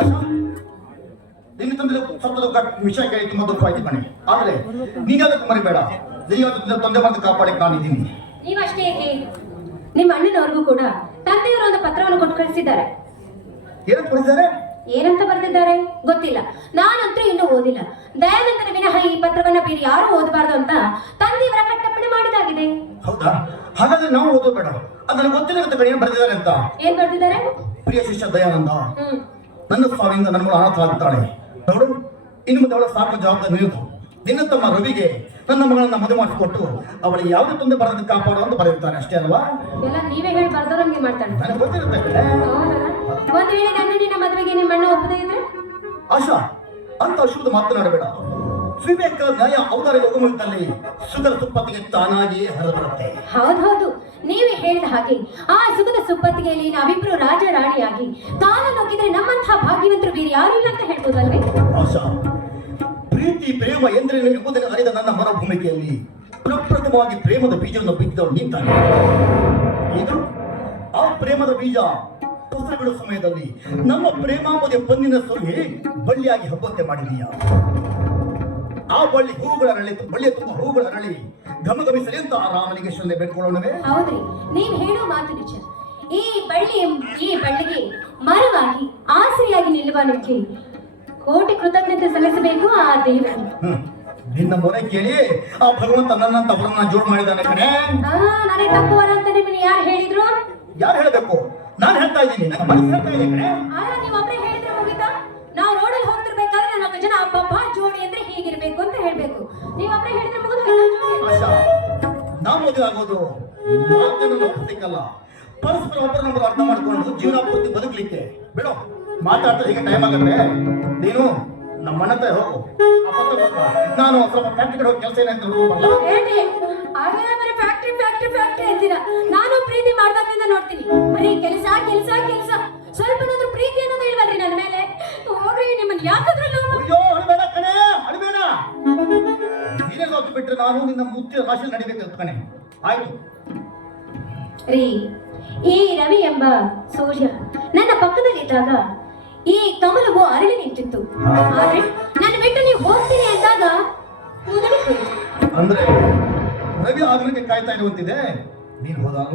ಆಶಾ, ನಿನ್ನ ತಂದೆ ಸ್ವಲ್ಪ ವಿಷಯ ಕೇಳಿ ತುಂಬಾ ದುಃಖ ಆಯ್ತು ಕಣೆ. ಆದ್ರೆ ನೀನಾದಕ್ಕೂ ಮರಿಬೇಡ, ನೀನಾದ ತೊಂದರೆ ಬಂದು ಕಾಪಾಡಕ್ಕೆ ನಾನಿದ್ದೀನಿ. ನೀವಷ್ಟೇ ಏಕೆ, ನಿಮ್ಮ ಅಣ್ಣನವ್ರಿಗೂ ಕೂಡ ತಂದೆಯವರು ಒಂದು ಪತ್ರವನ್ನು ಕೊಟ್ಟು ಕಳಿಸಿದ್ದಾರೆ. ಏನಂತ ಬರೆದಿದ್ದಾರೆ? ಏನಂತ ಬರೆದಿದ್ದಾರೆ ಗೊತ್ತಿಲ್ಲ, ನಾನಂತೂ ಇನ್ನೂ ಓದಿಲ್ಲ. ದಯಾನಂದನ ವಿನಃ ಈ ಪತ್ರವನ್ನ ಬೇರೆ ಯಾರು ಓದಬಾರ್ದು ಅಂತ ತಂದೆಯವರ ಕಟ್ಟಪ್ಪಣೆ ಮಾಡಿದಾಗಿದೆ. ಹೌದಾ? ಹಾಗಾದ್ರೆ ನಾವು ಓದೋದು ಬೇಡ. ಅದು ನನಗೆ ಗೊತ್ತಿಲ್ಲ ಕಣೆ, ಏನು ಬರೆದಿದ್ದಾರೆ ಅಂತ. ಏನ್ ಬರೆದಿದ್ದಾರೆ? ಪ್ರಿಯ ಶಿಷ್ಯ ದಯಾನಂದ, ನನ್ನ ಸ್ವಾಮಿಯಿಂದ ನನ್ನ ಅನಾಥ ಆಗುತ್ತಾಳೆ. ನೋಡು, ಇನ್ನು ಮುಂದೆ ಅವಳ ಸಾಕು ಜವಾಬ್ದಾರಿ ನೀನು. ನಿನ್ನ ತಮ್ಮ ರವಿಗೆ ನನ್ನ ಮಗಳನ್ನ ಮದುವೆ ಮಾಡಿಸಿಕೊಟ್ಟು ಅವಳಿಗೆ ಯಾವುದೇ ತೊಂದರೆ ಬರೋದಕ್ಕೆ ಕಾಪಾಡು ಅಂತ ಬರೆಯುತ್ತಾರೆ, ಅಷ್ಟೇ ಅಲ್ವಾ? ಎಲ್ಲ ನೀವೇ ಹೇಳಿ ಬರ್ದವ್ರಂಗೆ ಮಾಡ್ತಾಳೆ. ನನಗೆ ಗೊತ್ತಿರುತ್ತೆ ಕಣೆ. ಒಂದ್ ವೇಳೆ ನನ್ನ ನಿನ್ನ ಮದುವೆಗೆ ನಿಮ್ಮ ಅಣ್ಣ ಒಪ್ಪದೇ ಇದ್ರೆ? ಆಶಾ, ಅಂತ ಅಶುದ್ಧ ಮಾತನಾಡಬೇಡ. ವಿವೇಕ, ನ್ಯಾಯ, ಔದಾರ್ಯ ಯೋಗಮುಖದಲ್ಲಿ ಸುಗರ ಸುಪ್ಪತ್ತಿಗೆ ತಾನಾಗಿಯೇ ಹರಿಬರುತ್ತೆ. ಹೌದೌದು, ನೀವೇ ಹೇಳಿದ ಹಾಗೆ ಆ ಸುಗದ ಸುಪ್ಪತ್ತಿಗೆಯಲ್ಲಿ ನಾವಿಬ್ರು ರಾಜ ರಾಣಿಯಾಗಿ ಕಾಲ ನೊಕ್ಕಿದ್ರೆ ನಮ್ಮಂತಹ ಭಾಗ್ಯವಂತರು ಬೇರೆ ಯಾರು ಇಲ್ಲ ಅಂತ ಹೇಳ್ಬೋದಲ್ವೇ? ಆಶಾ, ಪ್ರೀತಿ ಪ್ರೇಮ ಎಂದ್ರೇನು ಎಂಬುದನ್ನು ಅರಿದ ನನ್ನ ಮನಭೂಮಿಕೆಯಲ್ಲಿ ಪ್ರಪ್ರಥಮವಾಗಿ ಪ್ರೇಮದ ಬೀಜವನ್ನು ಬಿತ್ತಿದವಳು ನಿಂತಾನೆ. ಈಗ ಆ ಪ್ರೇಮದ ಬೀಜ ಫಸಲು ಬಿಡುವ ಸಮಯದಲ್ಲಿ ನಮ್ಮ ಪ್ರೇಮಾಂಬುದ ಪನ್ನಿನ ಸುರುಗಿ ಬಳ್ಳಿಯಾಗಿ ಹಬ್ಬಂತೆ ಮಾಡಿದೀಯ. ಆ ಬಳ್ಳಿ ಹೂವುಗಳ ಅರಳಿ, ಬಳ್ಳಿಯ ತುಂಬ ಹೂವುಗಳ ಅರಳಿ ಘಮಘಮಿಸಲಿ ಅಂತ ಆ ರಾಮಲಿಂಗೇಶ್ವರನೇ ಬೇಡ್ಕೊಳ್ಳೋಣವೇ? ಹೌದ್ರಿ, ನೀವ್ ಹೇಳೋ ಮಾತು ನಿಜ. ಈ ಬಳ್ಳಿಗೆ ಮರವಾಗಿ ಆಸರೆಯಾಗಿ ನಿಲ್ಲುವ ನಿಮಗೆ ಕೋಟಿ ಕೃತಜ್ಞತೆ ಸಲ್ಲಿಸಬೇಕು ಆ ದೇವರಿಗೆ. ನಿನ್ನ ಮೊರೆ ಕೇಳಿ ಆ ಭಗವಂತ ನನ್ನಂತ ಅವರನ್ನ ಜೋಡ್ ಮಾಡಿದ್ದಾನೆ ಕಣೆ. ನನಗೆ ತಪ್ಪುವರ ಅಂತ ನಿಮ್ಮನ್ನ ಯಾರು ಹೇಳಿದ್ರು? ಯಾರು ಹೇಳಬೇಕು? ನಾನು ಹೇಳ್ತಾ ಇದ್ದೀನಿ, ನನ್ನ ಮನಸ್ಸು ಹೇಳ್ತಾ ಇದೆ ಕಣೆ. ನೀವು ಒಬ್ಬರೇ ಹೇಳಿದ್ರೆ ಮುಗಿತಾ? ನಾವು ರೋಡಲ್ಲಿ ಹೋಗ್ತಿರ್ಬೇಕಾದ್ರೆ ನಾಲ್ಕು ಜನ ಅಬ್ಬಬ್ಬ ಜೋಡಿ ಅಂದ್ರೆ ಹೀಗಿರ್ಬೇಕು ಅಂತ ಹೇಳ್ಬೇಕು. ನೀವು ಒಬ್ಬರೇ ಹೇಳಿದ್ರೆ ಮುಗಿದು. ನಾವು ಮದುವೆ ಆಗೋದು ಮಾತನ್ನು ಒಪ್ಪಿಕಲ್ಲ, ಪರಸ್ಪರ ಒಬ್ಬರನ್ನೊಬ್ಬರು ಅರ್ಥ ಮಾಡ್ಕೊಂಡು ಜೀವನ ಪೂರ್ತಿ ಬದುಕಲಿಕ್ಕೆ. ಬಿಡು, ಮಾತಾಡ್ತಾ ಈಗ ಟೈಮ್ ಆಗುತ್ತೆ. ನೀನು ನಮ್ಮ ಮನೆ ಹತ್ರ ಹೋಗು, ನಾನು ಸ್ವಲ್ಪ ಫ್ಯಾಕ್ಟ್ರಿ ಕಡೆ ಹೋಗಿ ಕೆಲಸ ಏನಾಯ್ತು ಫ್ಯಾಕ್ಟ್ರಿ ಅಂತೀರಾ? ನಾನು ಪ್ರೀತಿ ಮಾಡ್ದಾಗ್ಲಿಂದ ನೋಡ್ತೀನಿ, ಬರೀ ಕೆಲಸ ಕೆಲಸ ಕೆಲಸ. ಸ್ವಲ್ಪನಾದ್ರೂ ಪ್ರೀತಿ ಅನ್ನೋದು ಇಲ್ವಲ್ರಿ ನನ್ನ ಮೇಲೆ? ಹೋಗ್ರಿ, ನಿಮ್ಮನ್ನ ಯಾಕಾದ್ರೂ. ಅಯ್ಯೋ, ಅಳಬೇಡ ಕಣೆ, ಅಳಬೇಡ. ನೀನೇ ಹೊತ್ತು ಬಿಟ್ರೆ ನಾನು ನಿನ್ನ ಮುತ್ತಿನ ಭಾಷೆಯಲ್ಲಿ ನಡಿಬೇಕು ಕಣೆ. ಆಯ್ತು ರೀ, ಈ ರವಿ ಎಂಬ ಸೂರ್ಯ ನನ್ನ ಪಕ್ಕದಲ್ಲಿದ್ದಾಗ ಈ ಕಮಲವು ಅರಳಿ ನಿಂತಿತ್ತು. ಆದ್ರೆ ನನ್ನ ಬಿಟ್ಟು ನೀವು ಹೋಗ್ತೀನಿ ಅಂದಾಗ ಅಂದ್ರೆ ರವಿ ಆಗಲಿಕ್ಕೆ ಕಾಯ್ತಾ ಇರುವಂತಿದೆ. ನೀನು ಹೋದಾಗ